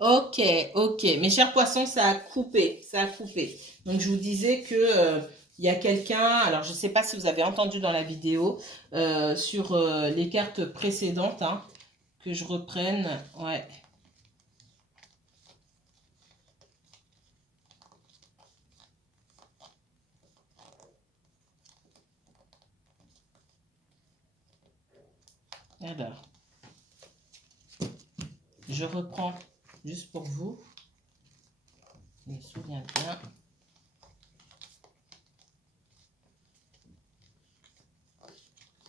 Ok, ok. Mes chers poissons, ça a coupé, ça a coupé. Donc je vous disais que il y a quelqu'un, alors je ne sais pas si vous avez entendu dans la vidéo, sur les cartes précédentes, hein, que je reprenne. Ouais, alors, je reprends juste pour vous. Je me souviens bien.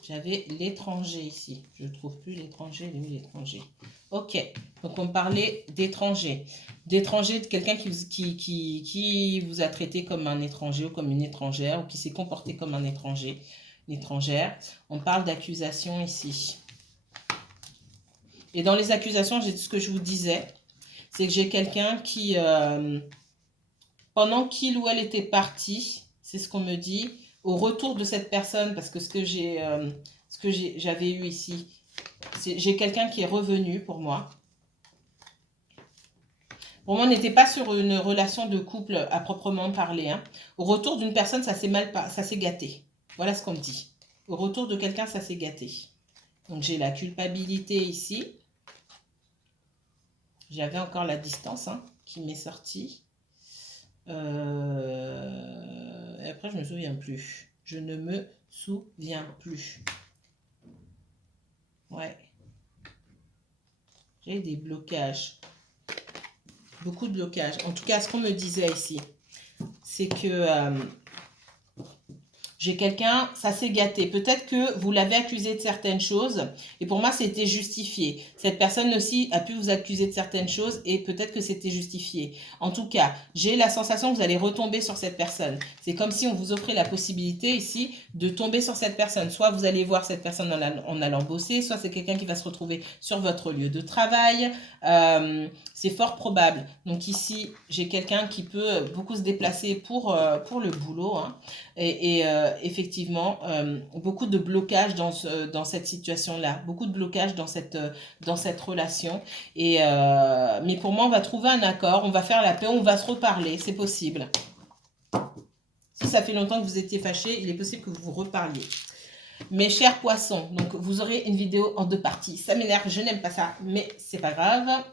J'avais l'étranger ici. Je ne trouve plus l'étranger. Il est où l'étranger? Ok. Donc, on parlait d'étranger. D'étranger, de quelqu'un qui vous a traité comme un étranger ou comme une étrangère ou qui s'est comporté comme un étranger, une étrangère. On parle d'accusation ici. Et dans les accusations, j'ai ce que je vous disais. C'est que j'ai quelqu'un qui, pendant qu'il ou elle était parti, c'est ce qu'on me dit, au retour de cette personne, parce que j'avais eu ici, j'ai quelqu'un qui est revenu pour moi. Pour moi, on n'était pas sur une relation de couple à proprement parler, hein. Au retour d'une personne, ça s'est gâté. Voilà ce qu'on me dit. Au retour de quelqu'un, ça s'est gâté. Donc j'ai la culpabilité ici. J'avais encore la distance, hein, qui m'est sortie. Et après, je ne me souviens plus. Je ne me souviens plus. Ouais. J'ai des blocages. Beaucoup de blocages. En tout cas, ce qu'on me disait ici, c'est que j'ai quelqu'un, ça s'est gâté. Peut-être que vous l'avez accusé de certaines choses et pour moi, c'était justifié. Cette personne aussi a pu vous accuser de certaines choses et peut-être que c'était justifié. En tout cas, j'ai la sensation que vous allez retomber sur cette personne. C'est comme si on vous offrait la possibilité ici de tomber sur cette personne. Soit vous allez voir cette personne en allant bosser, soit c'est quelqu'un qui va se retrouver sur votre lieu de travail. C'est fort probable. Donc ici, j'ai quelqu'un qui peut beaucoup se déplacer pour le boulot, hein. Et effectivement, beaucoup de blocages dans cette situation-là, beaucoup de blocages dans cette relation. Mais pour moi, on va trouver un accord, on va faire la paix, on va se reparler, c'est possible. Si ça fait longtemps que vous étiez fâchés, il est possible que vous vous reparliez. Mes chers poissons, donc vous aurez une vidéo en 2 parties. Ça m'énerve, je n'aime pas ça, mais c'est pas grave.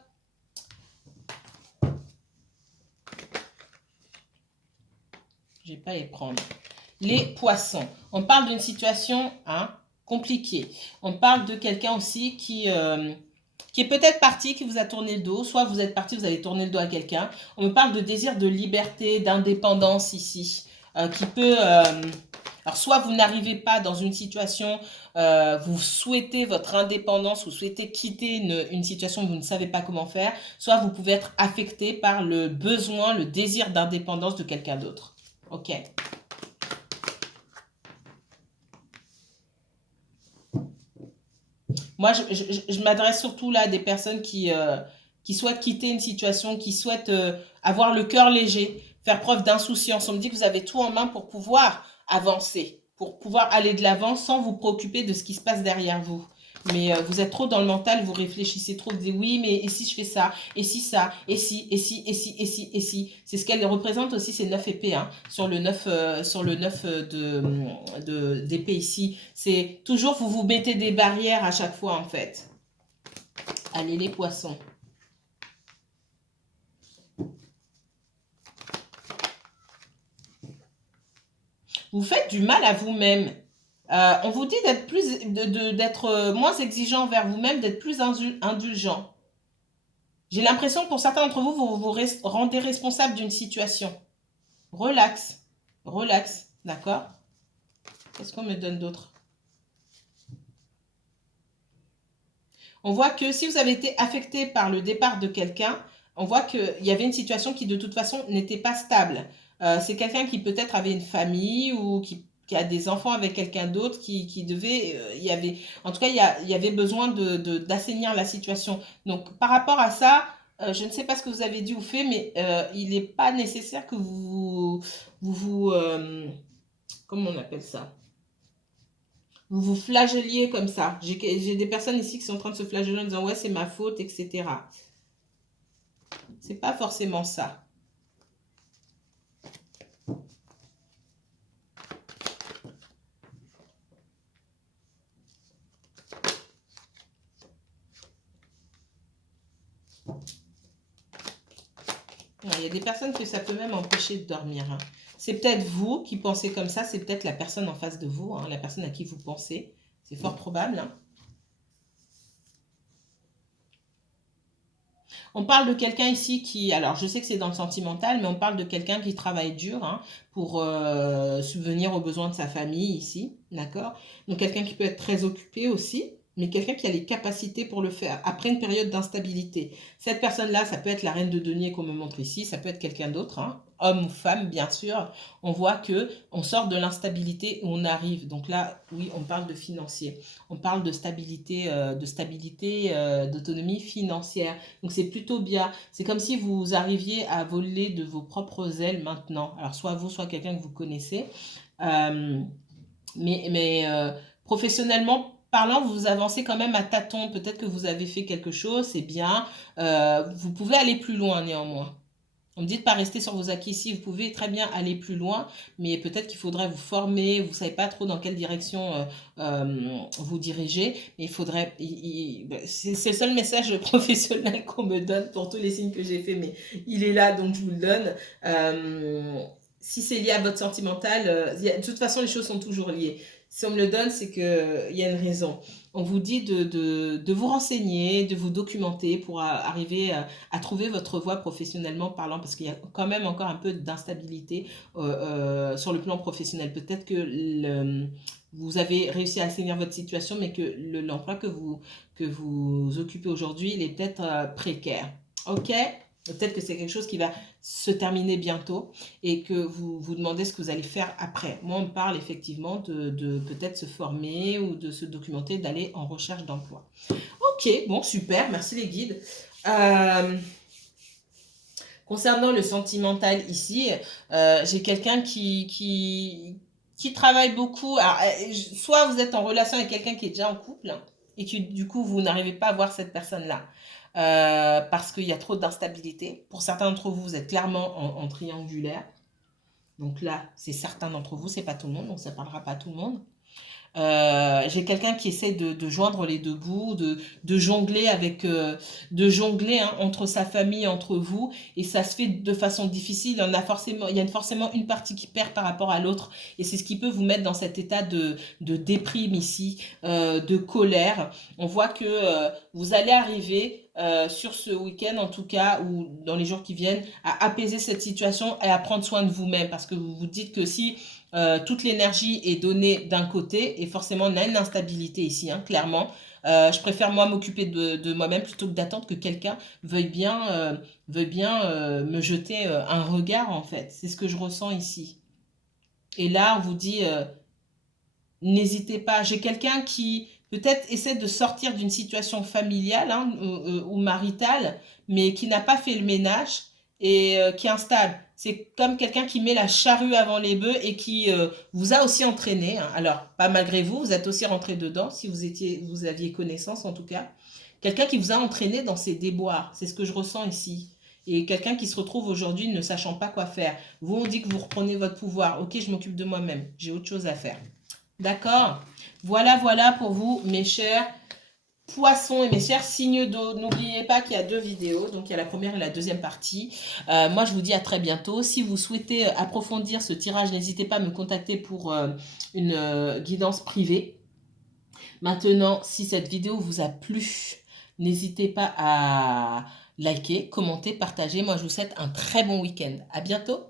Je vais pas les prendre. Les poissons. On parle d'une situation, hein, compliquée. On parle de quelqu'un aussi qui est peut-être parti, qui vous a tourné le dos. Soit vous êtes parti, vous avez tourné le dos à quelqu'un. On me parle de désir de liberté, d'indépendance ici, qui peut... alors, soit vous n'arrivez pas dans une situation, vous souhaitez votre indépendance, vous souhaitez quitter une situation que vous ne savez pas comment faire, soit vous pouvez être affecté par le besoin, le désir d'indépendance de quelqu'un d'autre. Ok. Moi, je m'adresse surtout là à des personnes qui souhaitent quitter une situation, qui souhaitent avoir le cœur léger, faire preuve d'insouciance. On me dit que vous avez tout en main pour pouvoir avancer, pour pouvoir aller de l'avant sans vous préoccuper de ce qui se passe derrière vous. Mais vous êtes trop dans le mental, vous réfléchissez trop, vous dites oui, mais et si je fais ça, et si ça, et si, et si, et si, et si, et si. C'est ce qu'elle représente aussi, c'est 9 épées, hein, sur le 9, d'épées ici. C'est toujours, vous vous mettez des barrières à chaque fois, en fait. Allez, les poissons. Vous faites du mal à vous-même. On vous dit d'être d'être moins exigeant envers vous-même, d'être plus indulgent. J'ai l'impression que pour certains d'entre vous, vous vous rendez responsable d'une situation. Relax. Relax. D'accord? Qu'est-ce qu'on me donne d'autre? On voit que si vous avez été affecté par le départ de quelqu'un, on voit qu'il y avait une situation qui de toute façon n'était pas stable. C'est quelqu'un qui peut-être avait une famille ou qui a des enfants avec quelqu'un d'autre qui devait, il y avait, en tout cas, il y avait besoin d'assainir la situation. Donc, par rapport à ça, je ne sais pas ce que vous avez dit ou fait, mais il n'est pas nécessaire que comment on appelle ça? Vous vous flagelliez comme ça. J'ai des personnes ici qui sont en train de se flageller en disant ouais, c'est ma faute, etc. C'est pas forcément ça. Il y a des personnes que ça peut même empêcher de dormir. Hein. C'est peut-être vous qui pensez comme ça, c'est peut-être la personne en face de vous, hein, la personne à qui vous pensez. C'est fort probable. Hein. On parle de quelqu'un ici qui, alors je sais que c'est dans le sentimental, mais on parle de quelqu'un qui travaille dur hein, pour subvenir aux besoins de sa famille ici, d'accord? Donc quelqu'un qui peut être très occupé aussi, mais quelqu'un qui a les capacités pour le faire, après une période d'instabilité. Cette personne-là, ça peut être la reine de denier qu'on me montre ici, ça peut être quelqu'un d'autre, hein, homme ou femme, bien sûr. On voit que on sort de l'instabilité et on arrive. Donc là, oui, on parle de financier. On parle de stabilité, d'autonomie financière. Donc c'est plutôt bien. C'est comme si vous arriviez à voler de vos propres ailes maintenant. Alors soit vous, soit quelqu'un que vous connaissez. Euh, mais professionnellement parlant, vous avancez quand même à tâtons. Peut-être que vous avez fait quelque chose, c'est bien. Vous pouvez aller plus loin néanmoins. On me dit de ne pas rester sur vos acquis ici, vous pouvez très bien aller plus loin, mais peut-être qu'il faudrait vous former, vous ne savez pas trop dans quelle direction vous dirigez, mais il faudrait, c'est le seul message professionnel qu'on me donne pour tous les signes que j'ai fait, mais il est là, donc je vous le donne. Si c'est lié à votre sentimental, de toute façon les choses sont toujours liées. Si on me le donne, c'est qu'il y a une raison. On vous dit de vous renseigner, de vous documenter pour arriver à trouver votre voie professionnellement parlant, parce qu'il y a quand même encore un peu d'instabilité sur le plan professionnel. Peut-être que vous avez réussi à assainir votre situation, mais que l'emploi que vous occupez aujourd'hui, il est peut-être précaire. Ok? Peut-être que c'est quelque chose qui va se terminer bientôt et que vous vous demandez ce que vous allez faire après. Moi, on me parle effectivement de peut-être se former ou de se documenter, d'aller en recherche d'emploi. Ok, bon, super, merci les guides. Concernant le sentimental ici, j'ai quelqu'un qui travaille beaucoup. Alors, soit vous êtes en relation avec quelqu'un qui est déjà en couple et que du coup, vous n'arrivez pas à voir cette personne-là. Parce qu'il y a trop d'instabilité. Pour certains d'entre vous, vous êtes clairement en triangulaire. Donc là, c'est certains d'entre vous, c'est pas tout le monde, donc ça parlera pas à tout le monde. J'ai quelqu'un qui essaie de joindre les deux bouts, de jongler avec, de jongler hein, entre sa famille, entre vous, et ça se fait de façon difficile. Il y a forcément une partie qui perd par rapport à l'autre, et c'est ce qui peut vous mettre dans cet état de déprime ici, de colère. On voit que vous allez arriver sur ce week-end en tout cas, ou dans les jours qui viennent, à apaiser cette situation et à prendre soin de vous-même, parce que vous vous dites que si toute l'énergie est donnée d'un côté et forcément on a une instabilité ici, hein, clairement. Je préfère moi m'occuper de moi-même plutôt que d'attendre que quelqu'un veuille bien me jeter un regard en fait. C'est ce que je ressens ici. Et là, on vous dit, n'hésitez pas. J'ai quelqu'un qui peut-être essaie de sortir d'une situation familiale hein, ou maritale, mais qui n'a pas fait le ménage et qui est instable. C'est comme quelqu'un qui met la charrue avant les bœufs et qui vous a aussi entraîné. Hein. Alors, pas malgré vous, vous êtes aussi rentré dedans, si vous aviez connaissance en tout cas. Quelqu'un qui vous a entraîné dans ses déboires. C'est ce que je ressens ici. Et quelqu'un qui se retrouve aujourd'hui ne sachant pas quoi faire. Vous, on dit que vous reprenez votre pouvoir. Ok, je m'occupe de moi-même. J'ai autre chose à faire. D'accord? Voilà pour vous, mes chers poissons et mes chers signes d'eau. N'oubliez pas qu'il y a 2 vidéos, donc il y a la première et la deuxième partie. Moi, je vous dis à très bientôt. Si vous souhaitez approfondir ce tirage, n'hésitez pas à me contacter pour une guidance privée. Maintenant, si cette vidéo vous a plu, n'hésitez pas à liker, commenter, partager. Moi, je vous souhaite un très bon week-end. À bientôt!